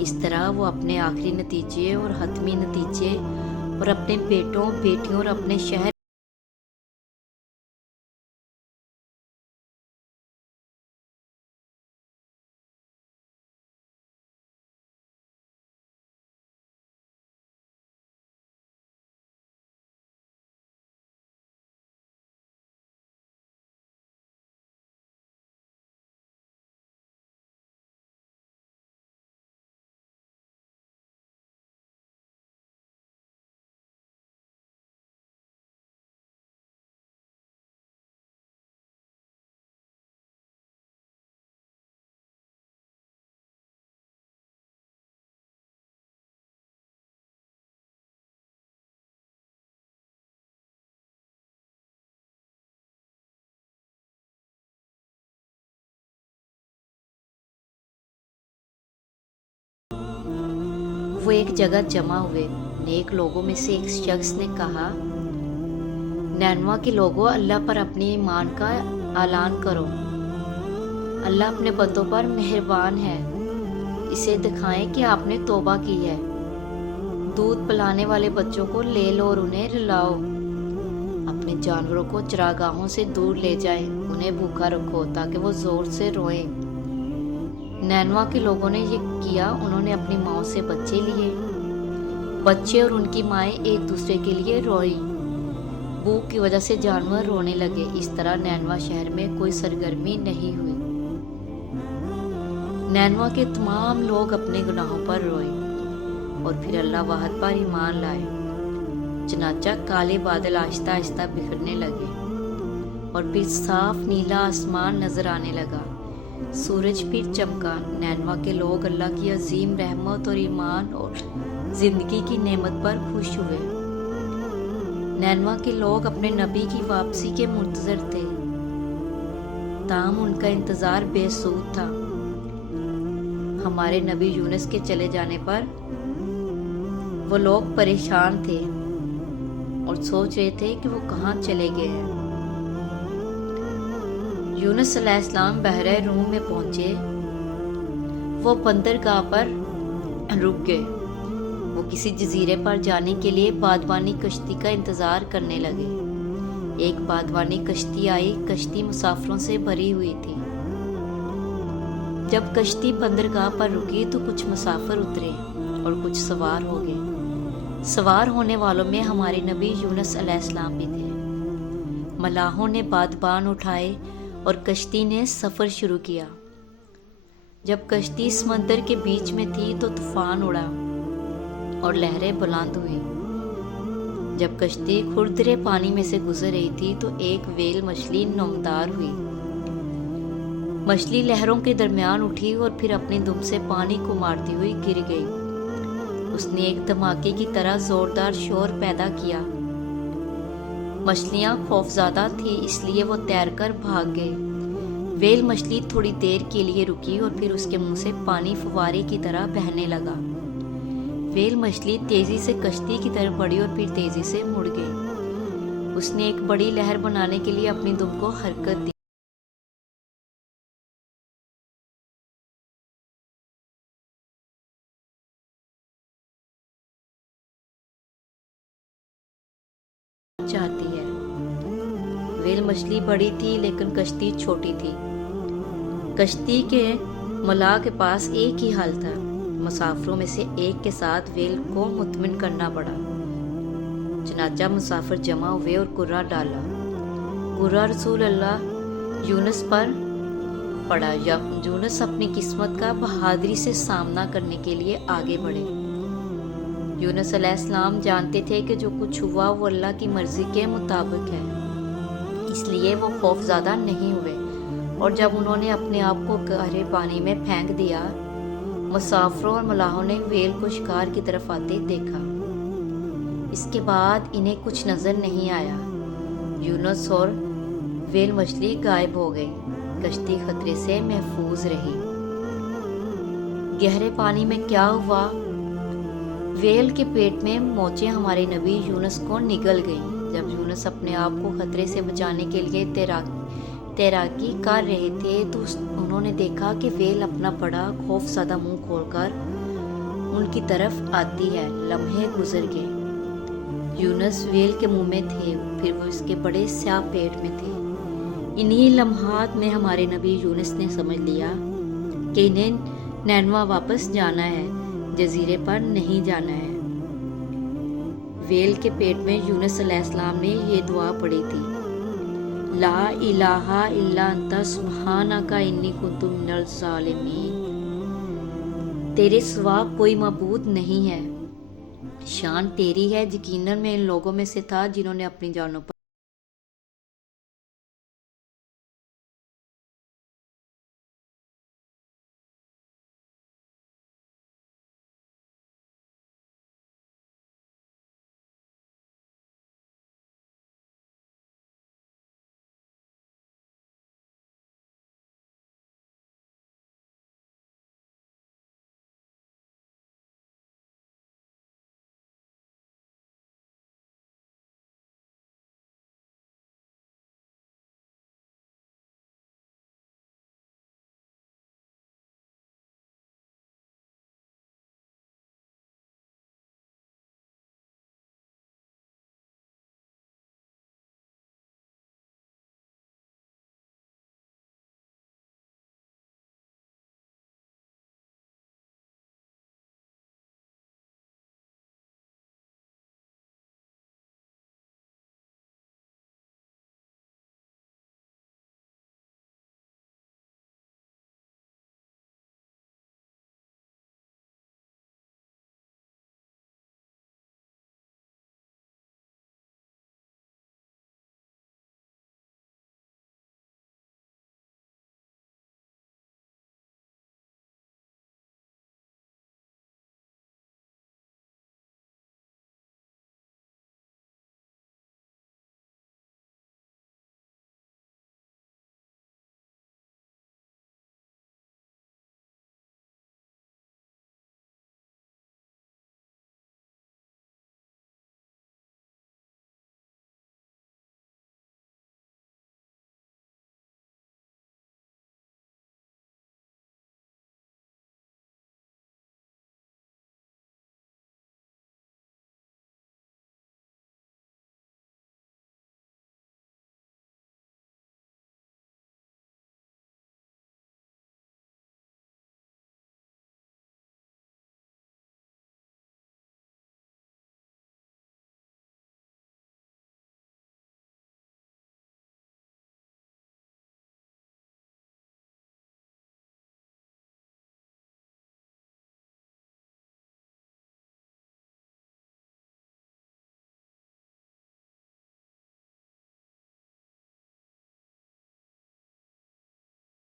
اس طرح وہ اپنے آخری نتیجے اور حتمی نتیجے اور اپنے بیٹوں بیٹیوں اور اپنے شہر وہ ایک جگہ جمع ہوئے۔ نیک لوگوں میں سے ایک شخص نے کہا، نینوا کے لوگوں، اللہ پر اپنے ایمان کا اعلان کرو۔ اللہ اپنے بندوں پر مہربان ہے۔ اسے دکھائیں کہ آپ نے توبہ کی ہے۔ دودھ پلانے والے بچوں کو لے لو اور انہیں رلاؤ۔ اپنے جانوروں کو چراگاہوں سے دور لے جائیں، انہیں بھوکا رکھو تاکہ وہ زور سے روئیں۔ نینوا کے لوگوں نے یہ کیا، انہوں نے اپنی ماؤں سے بچے لیے۔ بچے اور ان کی مائیں ایک دوسرے کے لیے روئیں۔ بھوک کی وجہ سے جانور رونے لگے۔ اس طرح نینوا شہر میں کوئی سرگرمی نہیں ہوئی۔ نینوا کے تمام لوگ اپنے گناہوں پر روئے اور پھر اللہ واحد پر ایمان لائے۔ چنانچہ کالے بادل آہستہ آہستہ بکھرنے لگے اور پھر صاف نیلا آسمان نظر آنے لگا۔ سورج پھر چمکا۔ نینوا کے لوگ اللہ کی عظیم رحمت اور ایمان اور زندگی کی نعمت پر خوش ہوئے۔ نینوا کے لوگ اپنے نبی کی واپسی کے منتظر تھے، تاہم ان کا انتظار بے سود تھا۔ ہمارے نبی یونس کے چلے جانے پر وہ لوگ پریشان تھے اور سوچ رہے تھے کہ وہ کہاں چلے گئے ہیں۔ یونس علیہ السلام بحیرہ روم میں پہنچے۔ وہ بندرگاہ پر رک گئے۔ وہ کسی جزیرے پر جانے کے لیے بادبانی کشتی کا انتظار کرنے لگے۔ ایک بادبانی کشتی آئی۔ کشتی مسافروں سے بھری ہوئی تھی۔ جب کشتی بندرگاہ پر رکی تو کچھ مسافر اترے اور کچھ سوار ہو گئے۔ سوار ہونے والوں میں ہمارے نبی یونس علیہ السلام بھی تھے۔ ملاحوں نے بادبان اٹھائے اور کشتی نے سفر شروع کیا۔ جب کشتی سمندر کے بیچ میں تھی تو طوفان اڑا اور لہریں بلند ہوئی۔ جب کشتی کھردرے پانی میں سے گزر رہی تھی تو ایک ویل مچھلی نمودار ہوئی۔ مچھلی لہروں کے درمیان اٹھی اور پھر اپنی دم سے پانی کو مارتی ہوئی گر گئی۔ اس نے ایک دھماکے کی طرح زوردار شور پیدا کیا۔ مچھلیاں خوفزدہ تھیں، اس لیے وہ تیر کر بھاگ گئے۔ ویل مچھلی تھوڑی دیر کے لیے رکی اور پھر اس کے منہ سے پانی فوارے کی طرح بہنے لگا۔ ویل مچھلی تیزی سے کشتی کی طرف بڑھی اور پھر تیزی سے مڑ گئی۔ اس نے ایک بڑی لہر بنانے کے لیے اپنی دم کو حرکت دی۔ چاہتی ہے۔ ویل مچھلی بڑی تھی لیکن کشتی چھوٹی تھی۔ کشتی کے ملاح کے پاس ایک ہی حل تھا۔ مسافروں میں سے ایک کے ساتھ ویل کو مطمئن کرنا پڑا۔ چنانچہ مسافر جمع ہوئے اور کرہ ڈالا۔ کرہ رسول اللہ یونس پر پڑا۔ یونس اپنی قسمت کا بہادری سے سامنا کرنے کے لیے آگے بڑھے۔ یونس علیہ السلام جانتے تھے کہ جو کچھ ہوا وہ اللہ کی مرضی کے مطابق ہے، اس لیے وہ خوف زدہ نہیں ہوئے، اور جب انہوں نے اپنے آپ کو گہرے پانی میں پھینک دیا، مسافروں اور ملاحوں نے ویل کو شکار کی طرف آتے دیکھا۔ اس کے بعد انہیں کچھ نظر نہیں آیا۔ یونس اور ویل مچھلی غائب ہو گئی۔ کشتی خطرے سے محفوظ رہی۔ گہرے پانی میں کیا ہوا؟ ویل کے پیٹ میں موچیں ہمارے نبی یونس کو نگل گئیں۔ جب یونس اپنے آپ کو خطرے سے بچانے کے لیے تیراکی کر رہے تھے تو انہوں نے دیکھا کہ ویل اپنا بڑا خوف زدہ منہ کھول کر ان کی طرف آتی ہے۔ لمحے گزر گئے، یونس ویل کے منہ میں تھے، پھر وہ اس کے بڑے سیاہ پیٹ میں تھے۔ انہی لمحات میں ہمارے نبی یونس نے سمجھ لیا کہ انہیں نینوا واپس جانا ہے، جزیرے پر نہیں جانا ہے۔ ویل کے پیٹ میں یونس علیہ السلام نے یہ دعا پڑھی تھی، لا الہ الا انت سبحانک انی کنت من الظالمین۔ تیرے سوا کوئی معبود نہیں ہے، شان تیری ہے، یقیناً میں ان لوگوں میں سے تھا جنہوں نے اپنی جانوں پر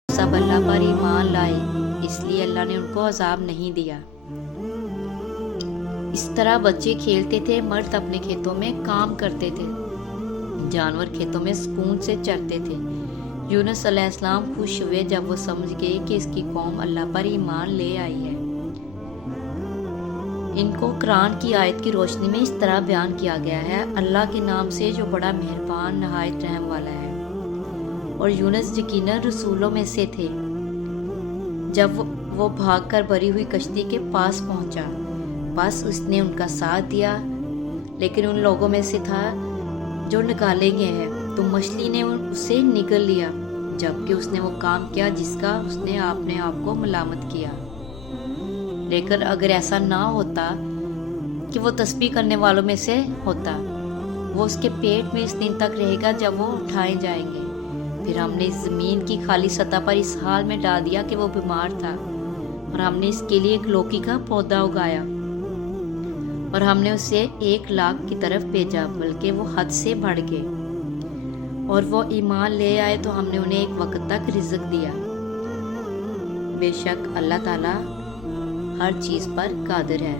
سب اللہ پر ایمان لائے، اس لیے اللہ نے ان کو عذاب نہیں دیا۔ اس طرح بچے کھیلتے تھے، مرد اپنے کھیتوں میں کام کرتے تھے، جانور کھیتوں میں سکون سے چرتے تھے۔ یونس علیہ السلام خوش ہوئے جب وہ سمجھ گئے کہ اس کی قوم اللہ پر ایمان لے آئی ہے۔ ان کو قرآن کی آیت کی روشنی میں اس طرح بیان کیا گیا ہے، اللہ کے نام سے جو بڑا مہربان نہایت رحم والا ہے۔ اور یونس یقیناً رسولوں میں سے تھے۔ جب وہ بھاگ کر بھری ہوئی کشتی کے پاس پہنچا، بس اس نے ان کا ساتھ دیا، لیکن ان لوگوں میں سے تھا جو نکالے گئے ہیں، تو مچھلی نے اسے نگل لیا، جبکہ اس نے وہ کام کیا جس کا اس نے اپنے آپ کو ملامت کیا۔ لیکن اگر ایسا نہ ہوتا کہ وہ تسبیح کرنے والوں میں سے ہوتا، وہ اس کے پیٹ میں اس دن تک رہے گا جب وہ اٹھائے جائیں گے۔ پھر ہم نے اس زمین کی خالی سطح پر اس حال میں ڈال دیا کہ وہ بیمار تھا، اور ہم نے اس کے لیے ایک لوکی کا پودا اگایا، اور ہم نے اسے 1,00,000 کی طرف بھیجا، بلکہ وہ حد سے بڑھ گئے، اور وہ ایمان لے آئے تو ہم نے انہیں ایک وقت تک رزق دیا۔ بے شک اللہ تعالیٰ ہر چیز پر قادر ہے۔